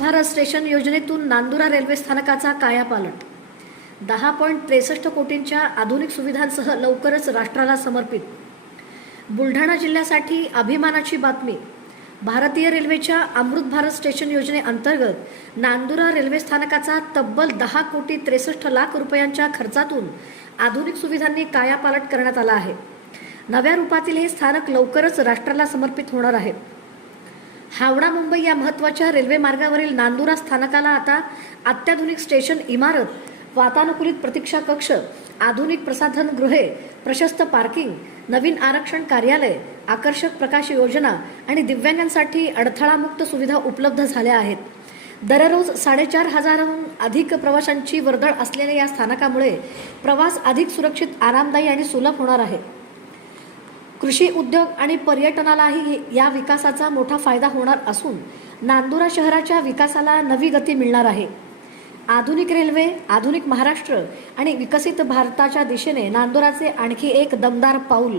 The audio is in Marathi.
भारत स्टेशन योजनेतून नांदुरा रेल्वे स्थानकाचा कायापालट. 10.63 कोटींच्या आधुनिक सुविधांसह लवकरच राष्ट्राला समर्पित. बुलढाणा जिल्ह्यासाठी अभिमानाची बातमी. भारतीय रेल्वेच्या अमृत भारत स्टेशन योजनेअंतर्गत नांदुरा रेल्वे स्थानकाचा तब्बल 10,63,00,000 रुपयांच्या खर्चातून आधुनिक सुविधांनी कायापालट करण्यात आला आहे. नव्या रूपातील हे स्थानक लवकरच राष्ट्राला समर्पित होणार आहे. हावडा मुंबई या महत्त्वाच्या रेल्वे मार्गावरील नांदुरा स्थानकाला आता अत्याधुनिक स्टेशन इमारत, वातानुकूलित प्रतीक्षा कक्ष, आधुनिक प्रसाधनगृहे, प्रशस्त पार्किंग, नवीन आरक्षण कार्यालय, आकर्षक प्रकाश योजना आणि दिव्यांगांसाठी अडथळामुक्त सुविधा उपलब्ध झाल्या आहेत. दररोज 4,500हून अधिक प्रवाशांची वर्दळ असलेल्या या स्थानकामुळे प्रवास अधिक सुरक्षित, आरामदायी आणि सुलभ होणार आहे. कृषी उद्योग आणि पर्यटनालाही या विकासाचा मोठा फायदा होणार असून नांदुरा शहराच्या विकासाला नवी गती मिळणार आहे. आधुनिक रेल्वे, आधुनिक महाराष्ट्र आणि विकसित भारताच्या दिशेने नांदुराचे आणखी एक दमदार पाऊल.